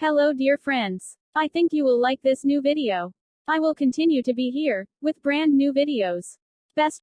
Hello dear friends. I think you will like this new video. I will continue to be here, with brand new videos. Best